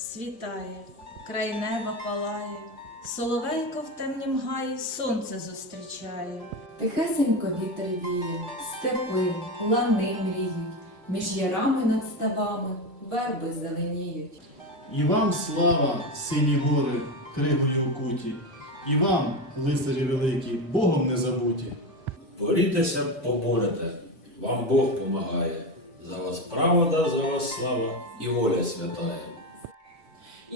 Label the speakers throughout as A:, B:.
A: світає, край неба палає, соловейко в темнім гаї сонце зустрічає.
B: Тихесенько вітер віє, степи, лани мріють, між ярами над ставами верби зеленіють.
C: І вам слава, сині гори, кригою укуті, і вам, лицарі великі, Богом не забуті.
D: Борітеся, поборете, вам Бог помагає. За вас правда, за вас слава і воля святая.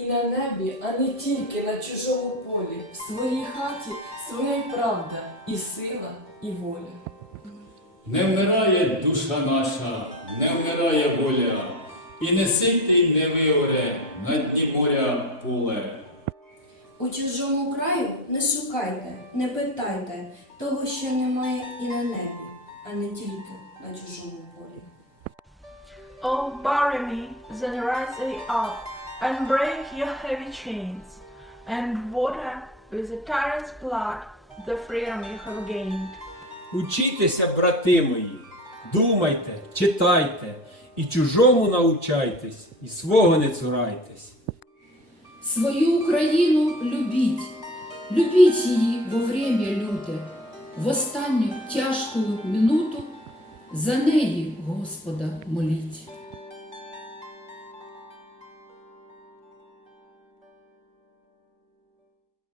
E: І на небі, а не тільки на чужому полі, в своїй хаті своя й правда, і сила, і воля.
F: Не вмирає душа наша, не вмирає воля, і не ситий не виоре на дні моря поле.
G: У чужому краю не шукайте, не питайте того, що немає і на небі, а не тільки на чужому полі.
H: Oh, bury me, then rise up, and break your heavy chains, and water with the tyrant's blood the freedom you have gained.
I: Учітеся, брати мої, думайте, читайте, і чужому научайтесь, і свого не цурайтесь.
J: Свою Україну любіть, любіть її во время люте, в останню тяжку минуту за неї Господа моліть.